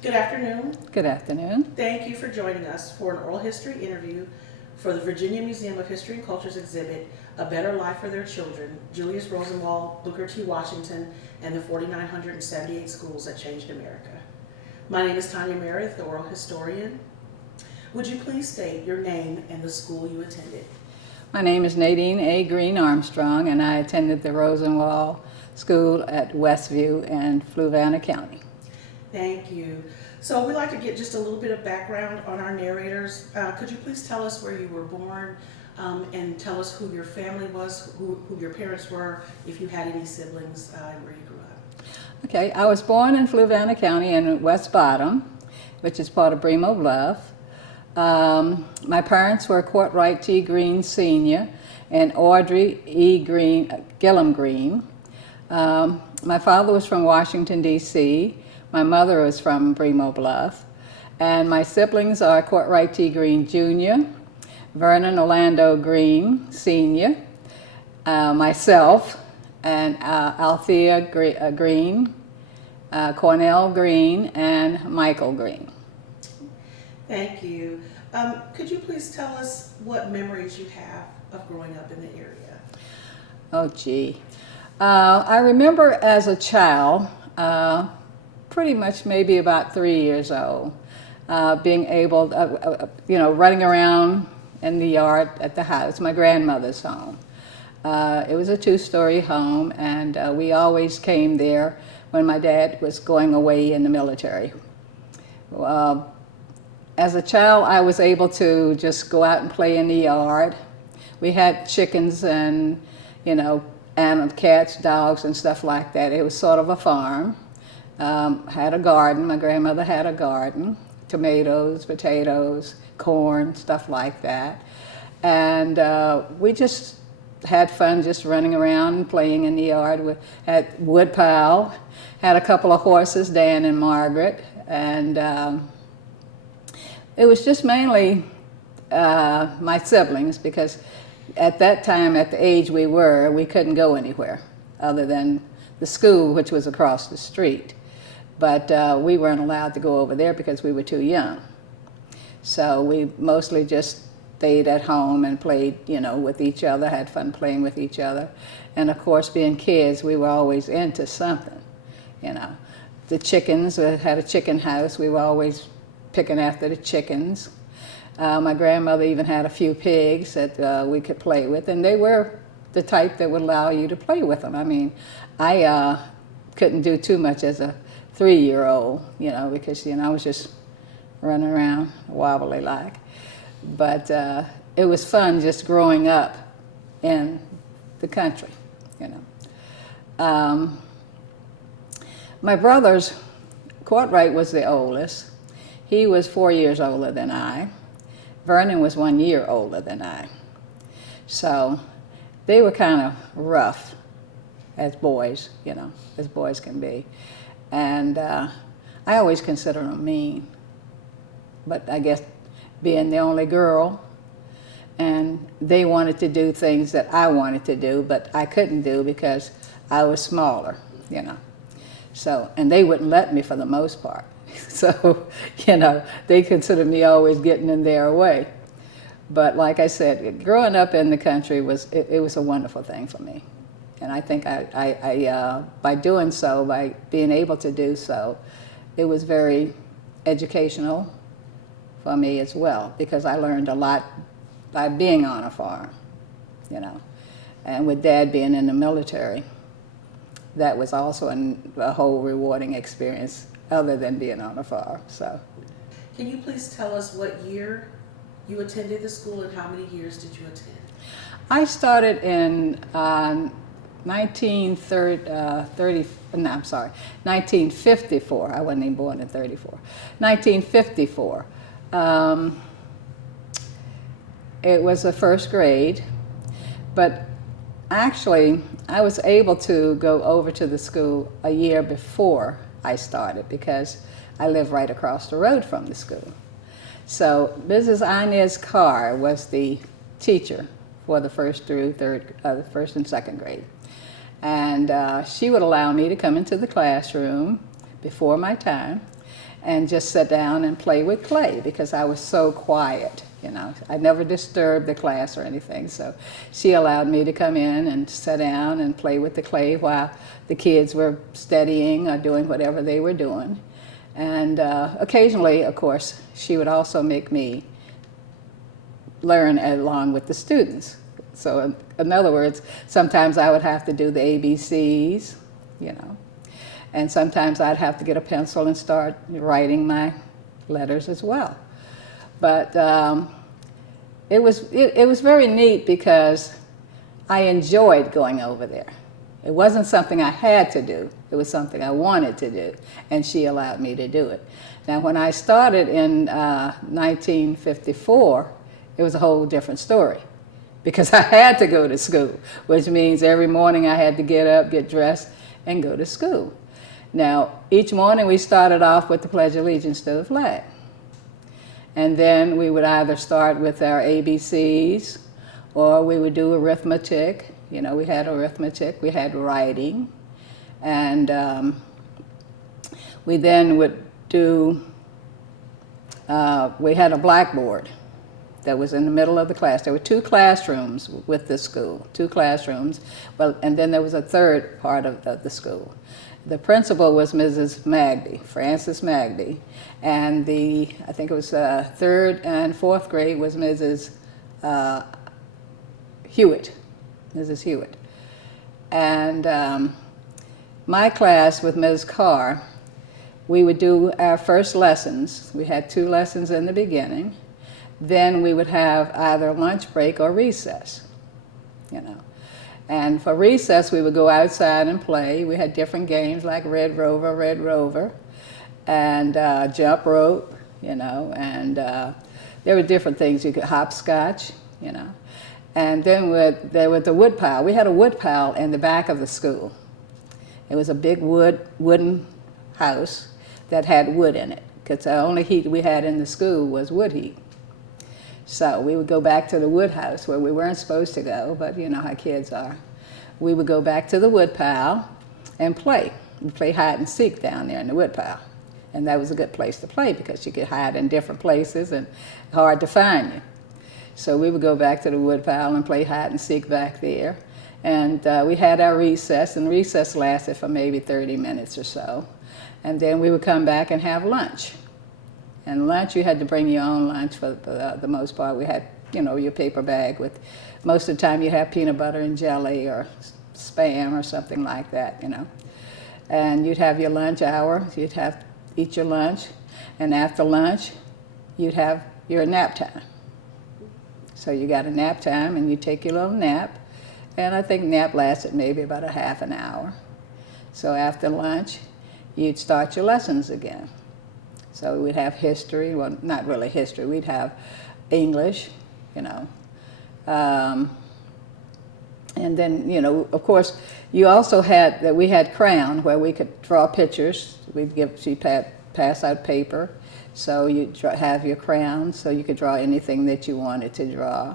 Good afternoon. Good afternoon. Thank you for joining us for an oral history interview for the Virginia Museum of History and Culture's exhibit, A Better Life for Their Children, Julius Rosenwald, Booker T. Washington, and the 4,978 Schools That Changed America. My name is Tanya Meredith, the oral historian. Would you please state your name and the school you attended? My name is Nadine A. Green Armstrong, and I attended the Rosenwald School at Westview in Fluvanna County. Thank you. So we'd like to get just a little bit of background on our narrators. Could you please tell us where you were born and tell us who your family was, who your parents were, if you had any siblings, and where you grew up? Okay, I was born in Fluvanna County in West Bottom, which is part of Bremo Bluff. My parents were Courtwright T. Green Sr. and Audrey E. Gillum Green. My father was from Washington, D.C. My mother was from Bremo Bluff. And my siblings are Courtwright T. Green Jr., Vernon Orlando Green Sr., myself, and Althea Green, Cornell Green, and Michael Green. Thank you. Could you please tell us what memories you have of growing up in the area? Oh, gee. I remember as a child, pretty much maybe about 3 years old, being able, running around in the yard at the house, my grandmother's home. It was a two-story home, and we always came there when my dad was going away in the military. As a child, I was able to just go out and play in the yard. We had chickens and, and cats, dogs, and stuff like that. It was sort of a farm. Had a garden. My grandmother had a garden. Tomatoes, potatoes, corn, stuff like that. And we just had fun just running around and playing in the yard. We had woodpile, had a couple of horses, Dan and Margaret, and it was just mainly my siblings, because at that time, at the age we were, we couldn't go anywhere other than the school, which was across the street. But we weren't allowed to go over there because we were too young. So we mostly just stayed at home and played, with each other, had fun playing with each other. And of course, being kids, we were always into something, The chickens, we had a chicken house. We were always picking after the chickens. My grandmother even had a few pigs that we could play with, and they were the type that would allow you to play with them. I mean, I couldn't do too much as a 3-year-old, because, I was just running around wobbly like. But it was fun just growing up in the country, My brothers, Courtwright was the oldest. He was 4 years older than I. Vernon was 1 year older than I. So they were kind of rough as boys, as boys can be. And I always considered them mean. But I guess being the only girl, and they wanted to do things that I wanted to do, but I couldn't do because I was smaller, So, and they wouldn't let me for the most part. So, they considered me always getting in their way. But like I said, growing up in the country was a wonderful thing for me. And I think I by doing so, by being able to do so, it was very educational for me as well, because I learned a lot by being on a farm, And with Dad being in the military, that was also a whole rewarding experience other than being on a farm. So, Can you please tell us what year you attended the school and how many years did you attend? I started in 1954. I wasn't even born in 34. 1954. It was the first grade, but actually I was able to go over to the school a year before I started, because I live right across the road from the school. So Mrs. Inez Carr was the teacher for the first and second grade. And she would allow me to come into the classroom before my time and just sit down and play with clay because I was so quiet. I never disturbed the class or anything. So she allowed me to come in and sit down and play with the clay while the kids were studying or doing whatever they were doing. And occasionally, of course, she would also make me learn along with the students. So in other words, sometimes I would have to do the ABCs, and sometimes I'd have to get a pencil and start writing my letters as well. But it was very neat because I enjoyed going over there. It wasn't something I had to do. It was something I wanted to do, and she allowed me to do it. Now, when I started in 1954, it was a whole different story because I had to go to school, which means every morning I had to get up, get dressed, and go to school. Now, each morning we started off with the Pledge of Allegiance to the flag. And then we would either start with our ABCs or we would do arithmetic. We had arithmetic, we had writing, and we then would do, we had a blackboard that was in the middle of the class. There were 2 classrooms with this school, 2 classrooms, and then there was a third part of the school. The principal was Mrs. Magdy, Frances Magdy, and I think it was 3rd and 4th grade was Mrs. Hewitt, Mrs. Hewitt. And my class with Ms. Carr, we would do our first lessons. We had 2 lessons in the beginning. Then we would have either lunch break or recess, And for recess, we would go outside and play. We had different games like Red Rover, and jump rope, and there were different things. You could hopscotch, And then there was the wood pile. We had a wood pile in the back of the school. It was a big wooden house that had wood in it, because the only heat we had in the school was wood heat. So we would go back to the wood house where we weren't supposed to go, but you know how kids are. We would go back to the wood pile and play. We'd play hide and seek down there in the wood pile. And that was a good place to play because you could hide in different places and hard to find you. So we would go back to the wood pile and play hide and seek back there. And we had our recess, and recess lasted for maybe 30 minutes or so. And then we would come back and have lunch. And lunch, you had to bring your own lunch for the most part. We had, your paper bag with, most of the time you have peanut butter and jelly or Spam or something like that, And you'd have your lunch hour, eat your lunch, and after lunch, you'd have your nap time. So you got a nap time and you take your little nap, and I think nap lasted maybe about a half an hour. So after lunch, you'd start your lessons again. So we'd have history, well, not really history, we'd have English, and then, of course, you also had, we had crayon where we could draw pictures. She'd pass out paper, so you'd have your crayon so you could draw anything that you wanted to draw.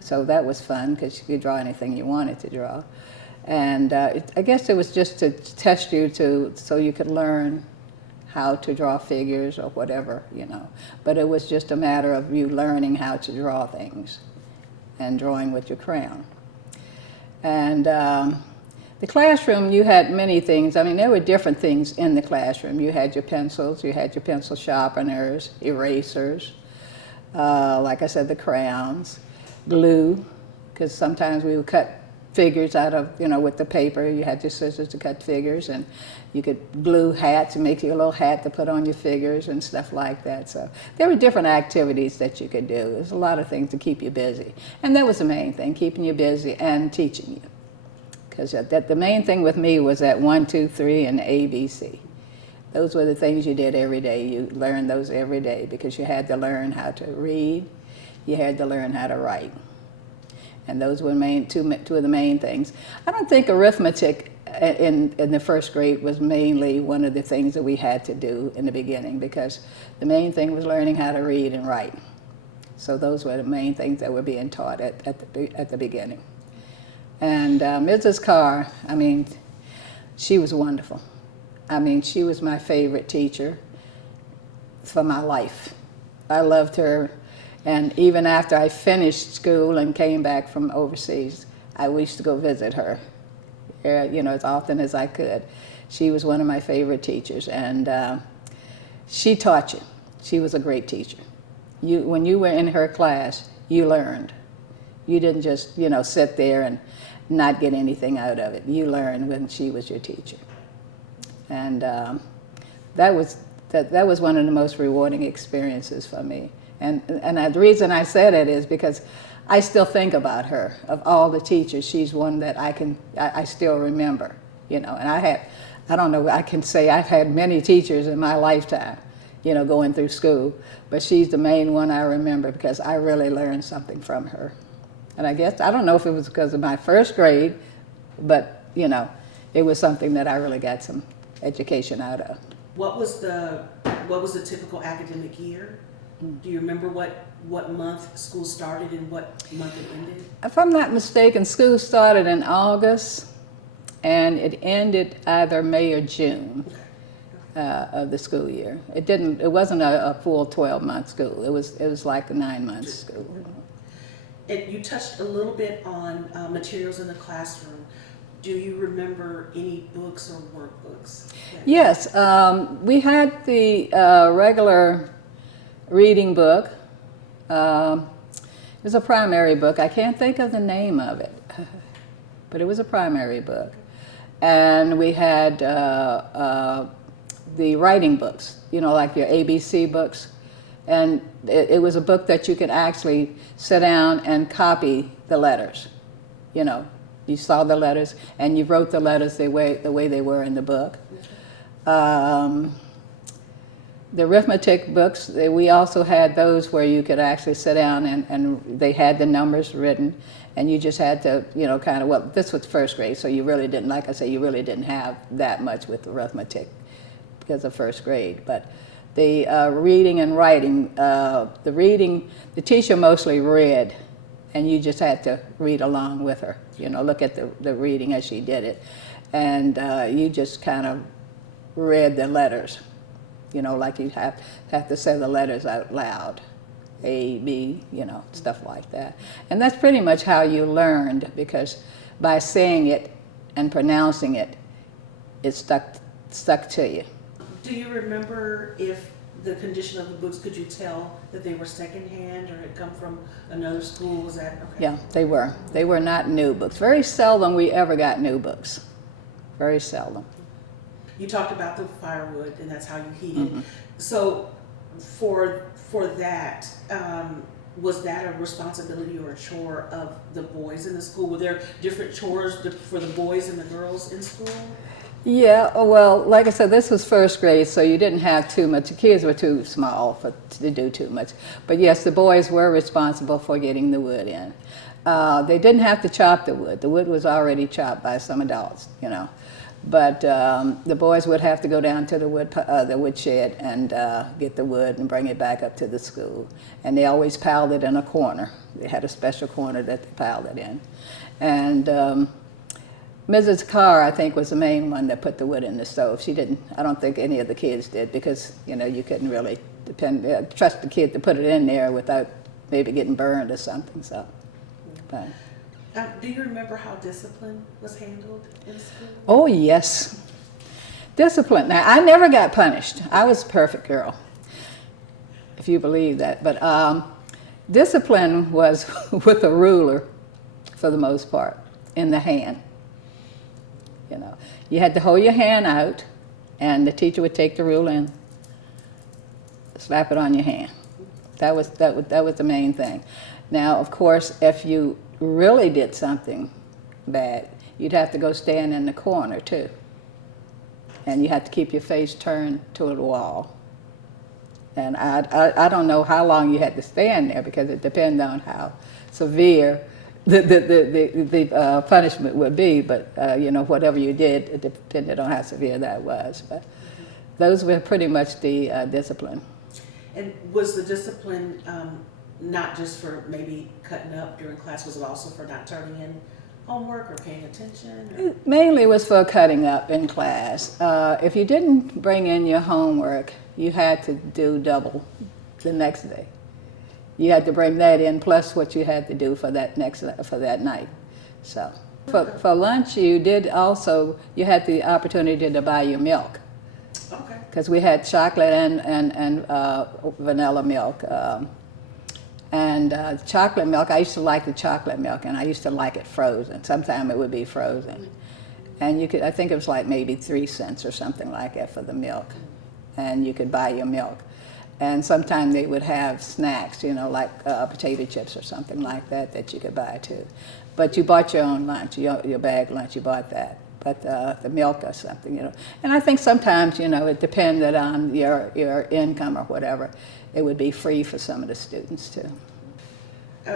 So that was fun because you could draw anything you wanted to draw. And I guess it was just to test you so you could learn how to draw figures or whatever, But it was just a matter of you learning how to draw things and drawing with your crayon. And the classroom, you had many things. I mean, there were different things in the classroom. You had your pencils, you had your pencil sharpeners, erasers, like I said, the crayons, glue, because sometimes we would cut figures out of, with the paper. You had your scissors to cut figures, and you could glue hats and make you a little hat to put on your figures and stuff like that. So there were different activities that you could do. There's a lot of things to keep you busy. And that was the main thing, keeping you busy and teaching you. Because the main thing with me was that 1, 2, 3 and ABC. Those were the things you did every day. You learned those every day because you had to learn how to read. You had to learn how to write. And those were two of the main things. I don't think arithmetic in the first grade was mainly one of the things that we had to do in the beginning, because the main thing was learning how to read and write. So those were the main things that were being taught at the beginning. And Mrs. Carr, she was wonderful. She was my favorite teacher. for my life. I loved her, and even after I finished school and came back from overseas, I used to go visit her, as often as I could. She was one of my favorite teachers, and she taught you. She was a great teacher. When you were in her class, you learned. You didn't just, sit there and not get anything out of it. You learned when she was your teacher. And that was one of the most rewarding experiences for me. And the reason I said it is because I still think about her. Of all the teachers, she's one that I still remember, And I can say I've had many teachers in my lifetime, going through school, but she's the main one I remember because I really learned something from her. And I don't know if it was because of my first grade, but, it was something that I really got some education out of. What was the typical academic year? Do you remember what month school started and what month it ended? If I'm not mistaken, school started in August, and it ended either May or June of the school year. It wasn't a full 12-month school. It was like a 9-month school. And you touched a little bit on materials in the classroom. Do you remember any books or workbooks? Yes, we had the regular reading book. It was a primary book. I can't think of the name of it, but it was a primary book. And we had the writing books, like your ABC books. And it was a book that you could actually sit down and copy the letters. You saw the letters and you wrote the letters the way they were in the book. The arithmetic books, we also had those where you could actually sit down and they had the numbers written, and you just had to, this was first grade, so you really didn't, like I say, you really didn't have that much with arithmetic because of first grade. But the reading and writing, the teacher mostly read, and you just had to read along with her, look at the reading as she did it. And you just kind of read the letters, like you have to say the letters out loud, A, B, stuff like that. And that's pretty much how you learned, because by saying it and pronouncing it, it stuck to you. Do you remember if the condition of the books, could you tell that they were secondhand or had come from another school? Was that okay? Yeah, they were. They were not new books. Very seldom we ever got new books. Very seldom. You talked about the firewood, and that's how you heated. Mm-hmm. So for that, was that a responsibility or a chore of the boys in the school? Were there different chores for the boys and the girls in school? Yeah, well, like I said, this was first grade, so you didn't have too much. The kids were too small to do too much. But yes, the boys were responsible for getting the wood in. They didn't have to chop the wood. The wood was already chopped by some adults, But the boys would have to go down to the woodshed and get the wood and bring it back up to the school. And they always piled it in a corner. They had a special corner that they piled it in. And Mrs. Carr, I think, was the main one that put the wood in the stove. She didn't. I don't think any of the kids did, because you couldn't really trust the kid to put it in there without maybe getting burned or something. So, but. Do you remember how discipline was handled in school? Oh yes, discipline. Now I never got punished. I was a perfect girl, if you believe that. But discipline was with a ruler, for the most part, in the hand. You had to hold your hand out, and the teacher would take the ruler and slap it on your hand. That was the main thing. Now, of course, if you really did something bad, you'd have to go stand in the corner too, and you had to keep your face turned to the wall. And I don't know how long you had to stand there, because it depended on how severe the punishment would be, but whatever you did, it depended on how severe that was. But those were pretty much the discipline. And was the discipline not just for maybe cutting up during class? Was it also for not turning in homework or paying attention? Or? Mainly was for cutting up in class. If you didn't bring in your homework, you had to do double the next day. You had to bring that in plus what you had to do for that night. So for lunch, you had the opportunity to buy your milk. Okay. Because we had chocolate and vanilla milk. Chocolate milk, I used to like the chocolate milk, and I used to like it frozen. Sometimes it would be frozen. And I think it was like maybe 3 cents or something like that for the milk. And you could buy your milk. And sometimes they would have snacks, like potato chips or something like that you could buy too. But you bought your own lunch, your bag lunch, you bought that. But the milk or something, And I think sometimes, it depended on your income or whatever. It would be free for some of the students too.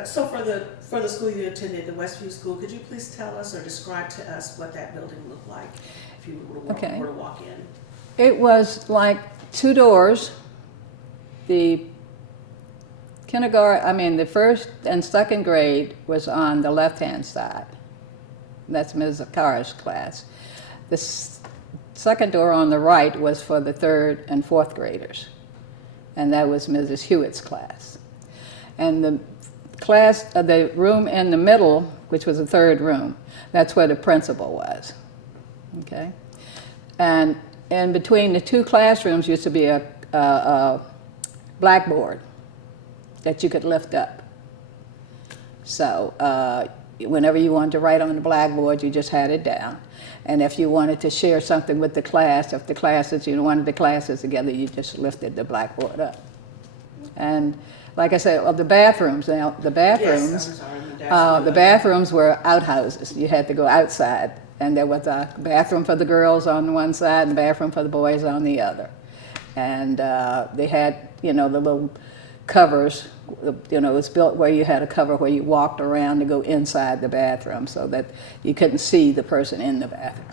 So for the school you attended, the Westview School, could you please tell us or describe to us what that building looked like if you were to walk in? It was like 2 doors. The the first and second grade was on the left-hand side. That's Ms. Carr's class. The second door on the right was for the 3rd and 4th graders, and that was Mrs. Hewitt's class. And the room in the middle, which was the 3rd room, that's where the principal was. Okay, and in between the 2 classrooms used to be a blackboard that you could lift up. So whenever you wanted to write on the blackboard, you just had it down. And if you wanted to share something with the class, if wanted the classes together, you just lifted the blackboard up. And like I said, the bathrooms, the bathrooms were outhouses. You had to go outside. And there was a bathroom for the girls on one side and a bathroom for the boys on the other. And they had, the little covers, it was built where you had a cover where you walked around to go inside the bathroom so that you couldn't see the person in the bathroom.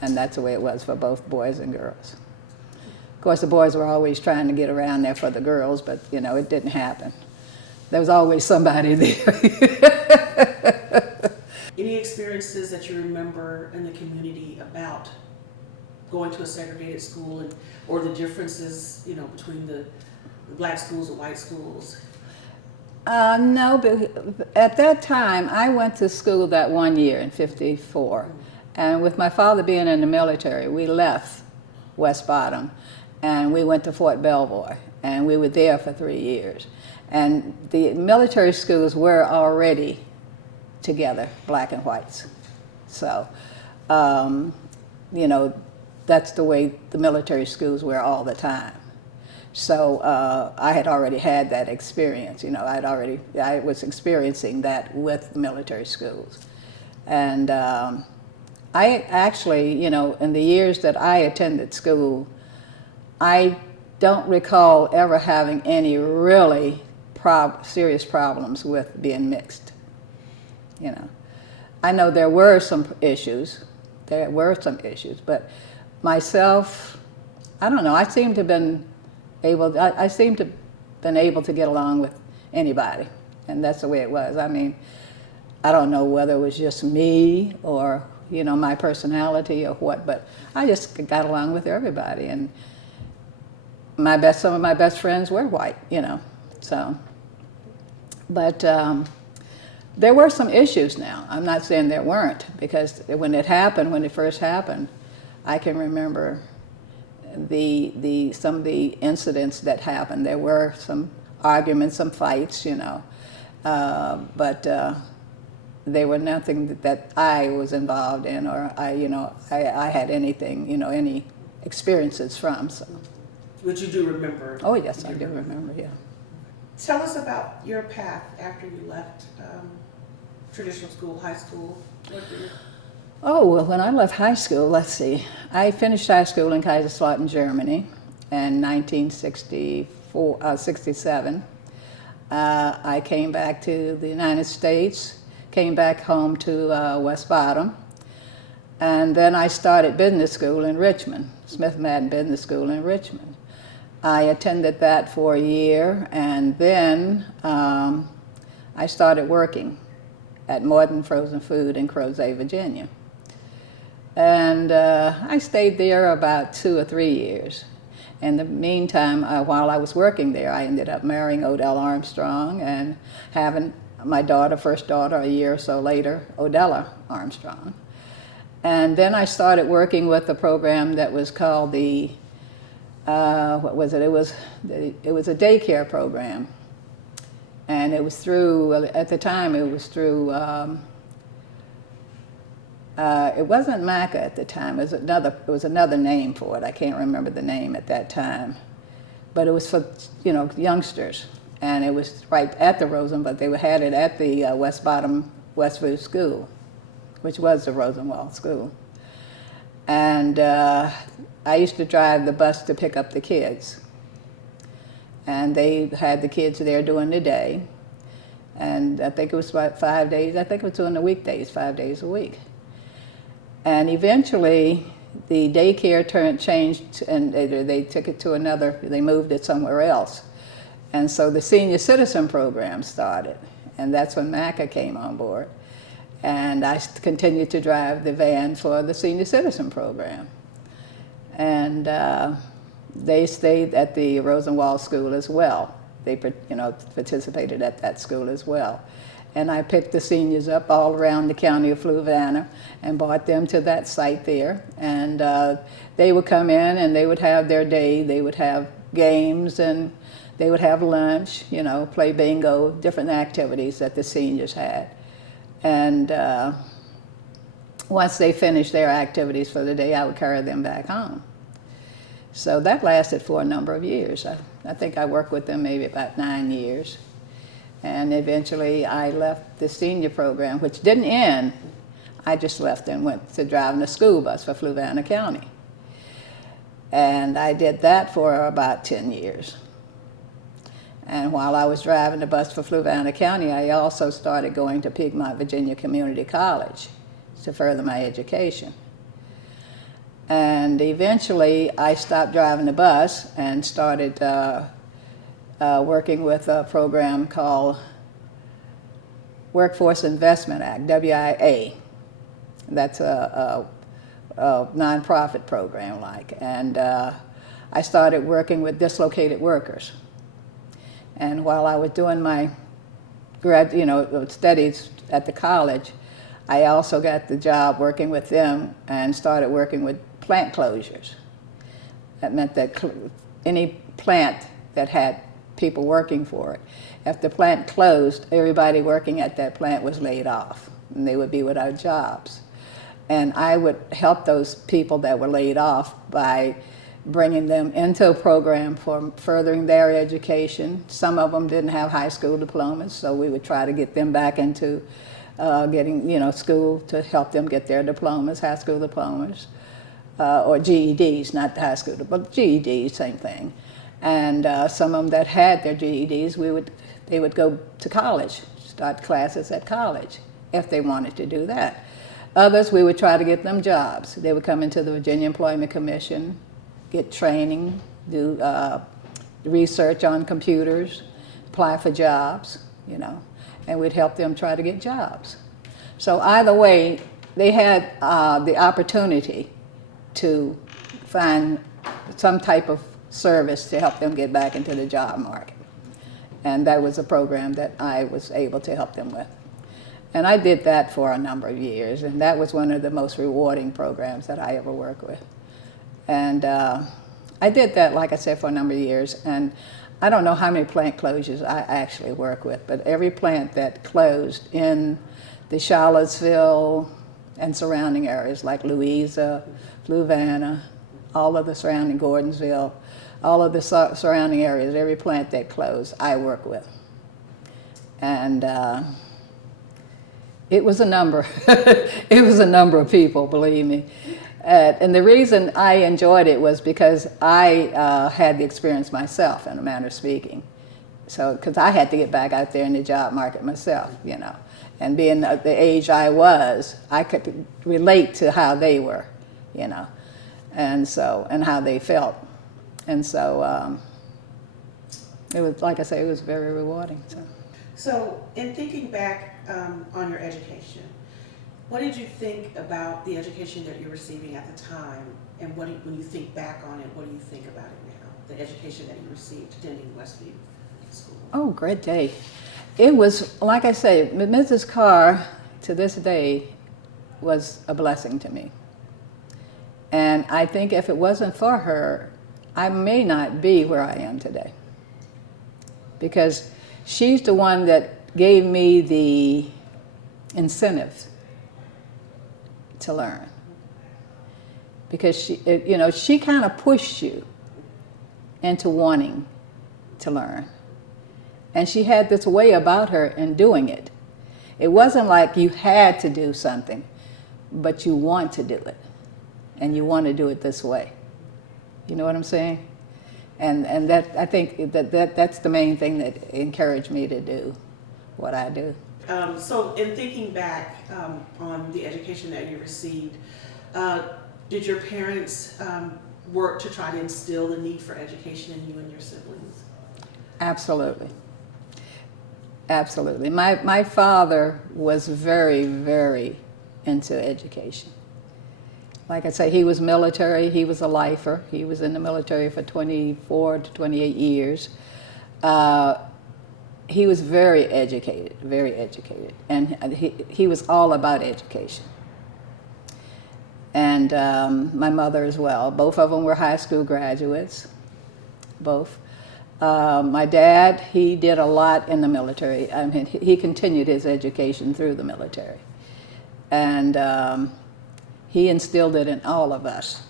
And that's the way it was for both boys and girls. Of course, the boys were always trying to get around there for the girls, but, it didn't happen. There was always somebody there. Any experiences that you remember in the community about going to a segregated school or the differences, between the black schools and white schools? No, but at that time, I went to school that one year in '54. And with my father being in the military, we left West Bottom and we went to Fort Belvoir. And we were there for 3 years. And the military schools were already together, black and whites. So, that's the way the military schools were all the time. So I had already had that experience. I was experiencing that with military schools. And I actually, in the years that I attended school, I don't recall ever having any really serious problems with being mixed. I know there were some issues, but myself, I don't know, I seem to have been able to get along with anybody, and that's the way it was. I don't know whether it was just me or, my personality or what, but I just got along with everybody, and some of my best friends were white, so. But there were some issues now. I'm not saying there weren't, because when it first happened, I can remember some of the incidents that happened. There were some arguments, some fights, but they were nothing that I was involved in, or I had anything, any experiences from. So. Which you do remember? Oh yes, I do remember. Yeah. Tell us about your path after you left traditional school, high school. Oh, well, when I left high school, let's see. I finished high school in Kaiserslautern, Germany in 1967. I came back to the United States, came back home to West Bottom, and then I started business school in Richmond, Smith Madden Business School in Richmond. I attended that for a year, and then I started working at Morton Frozen Food in Crozet, Virginia. And I stayed there about 2 or 3 years. In the meantime, while I was working there, I ended up marrying Odell Armstrong and having my daughter, first daughter, a year or so later, Odella Armstrong. And then I started working with a program that was called the, what was it? It was a daycare program. And it was through, at the time, it was through, it wasn't MACA at the time. It was another name for it. I can't remember the name at that time. But it was for, youngsters. And it was right at the Rosenwald. They had it at the Westwood School, which was the Rosenwald School. And I used to drive the bus to pick up the kids. And they had the kids there during the day. And I think it was about 5 days. I think it was during the weekdays, 5 days a week. And eventually, the daycare changed, and they took it to another, they moved it somewhere else. And so the senior citizen program started. And that's when MACA came on board. And I continued to drive the van for the senior citizen program. And they stayed at the Rosenwald School as well. They participated at that school as well. And I picked the seniors up all around the county of Fluvanna and brought them to that site there. And they would come in and they would have their day. They would have games and they would have lunch, play bingo, different activities that the seniors had. And once they finished their activities for the day, I would carry them back home. So that lasted for a number of years. I think I worked with them maybe about 9 years. And eventually I left the senior program, which didn't end. I just left and went to driving the school bus for Fluvanna County. And I did that for about 10 years. And while I was driving the bus for Fluvanna County, I also started going to Piedmont Virginia Community College to further my education. And eventually I stopped driving the bus and started working with a program called Workforce Investment Act, WIA. That's a nonprofit program and I started working with dislocated workers. And while I was doing my studies at the college, I also got the job working with them and started working with plant closures. That meant that any plant that had people working for it, if the plant closed, everybody working at that plant was laid off, and they would be without jobs. And I would help those people that were laid off by bringing them into a program for furthering their education. Some of them didn't have high school diplomas, so we would try to get them back into getting, school to help them get their diplomas, high school diplomas, or GEDs, not the high school, but GEDs, same thing. And some of them that had their GEDs, they would go to college, start classes at college, if they wanted to do that. Others, we would try to get them jobs. They would come into the Virginia Employment Commission, get training, do research on computers, apply for jobs, and we'd help them try to get jobs. So either way, they had the opportunity to find some type of service to help them get back into the job market. And that was a program that I was able to help them with. And I did that for a number of years, and that was one of the most rewarding programs that I ever worked with. And I did that, like I said, for a number of years, and I don't know how many plant closures I actually work with, but every plant that closed in the Charlottesville and surrounding areas like Louisa, Fluvanna, all of the surrounding Gordonsville, all of the surrounding areas, every plant that closed, I work with. And it was a number. It was a number of people, believe me. And the reason I enjoyed it was because I had the experience myself, in a manner of speaking. So, because I had to get back out there in the job market myself, And being at the age I was, I could relate to how they were, and how they felt. And so it was, like I say, it was very rewarding. So. So, in thinking back on your education, what did you think about the education that you're receiving at the time? And when you think back on it, what do you think about it now? The education that you received attending Westview School? Oh, great day. It was, like I say, Mrs. Carr, to this day, was a blessing to me. And I think if it wasn't for her, I may not be where I am today. Because she's the one that gave me the incentive to learn. Because she kind of pushed you into wanting to learn. And she had this way about her in doing it. It wasn't like you had to do something, but you want to do it. And you want to do it this way. You know what I'm saying? And that, I think that's the main thing that encouraged me to do what I do. So in thinking back on the education that you received, did your parents work to try to instill the need for education in you and your siblings? Absolutely. Absolutely. My father was very, very into education. Like I say, he was military. He was a lifer. He was in the military for 24 to 28 years. He was very educated, and he was all about education. And my mother as well. Both of them were high school graduates, both. My dad, he did a lot in the military. I mean, he continued his education through the military. And he instilled it in all of us.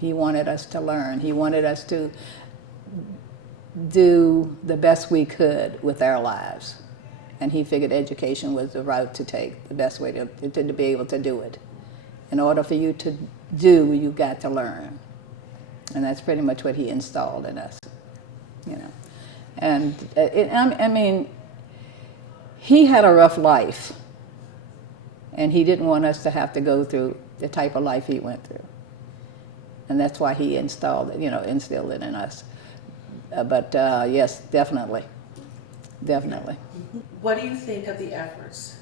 He wanted us to learn. He wanted us to do the best we could with our lives. And he figured education was the route to take, the best way to be able to do it. In order for you to do, you got to learn. And that's pretty much what he installed in us, you know. And I mean, he had a rough life. And he didn't want us to have to go through the type of life he went through. And that's why he instilled it in us. But yes, definitely. What do you think of the efforts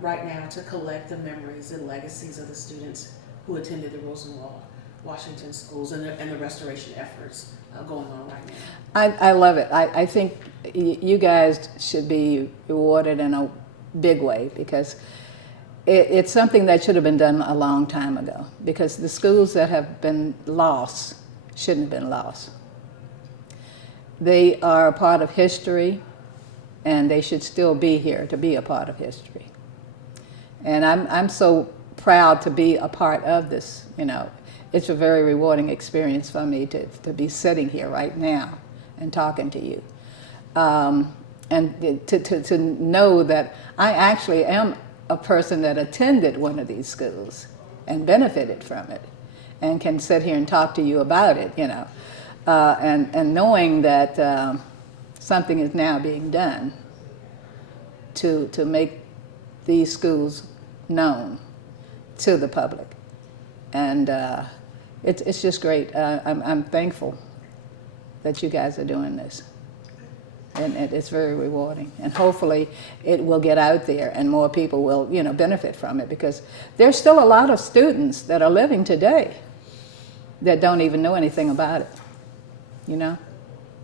right now to collect the memories and legacies of the students who attended the Rosenwald, Washington schools and the restoration efforts going on right now? I love it. I think you guys should be rewarded in a big way, because it's something that should have been done a long time ago, because the schools that have been lost shouldn't have been lost. They are a part of history, and they should still be here to be a part of history. And I'm so proud to be a part of this, you know. It's a very rewarding experience for me to be sitting here right now and talking to you. And to know that I actually am a person that attended one of these schools and benefited from it and can sit here and talk to you about it, you know. And knowing that something is now being done to make these schools known to the public. And it's just great. I'm thankful that you guys are doing this. And it's very rewarding. And hopefully it will get out there and more people will, you know, benefit from it, because there's still a lot of students that are living today that don't even know anything about it, you know.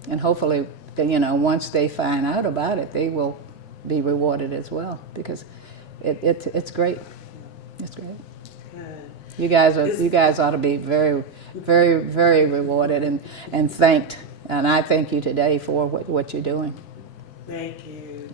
And hopefully, you know, once they find out about it, they will be rewarded as well, because it's great. It's great. You guys ought to be very, very, very rewarded and thanked. And I thank you today for what you're doing. Thank you.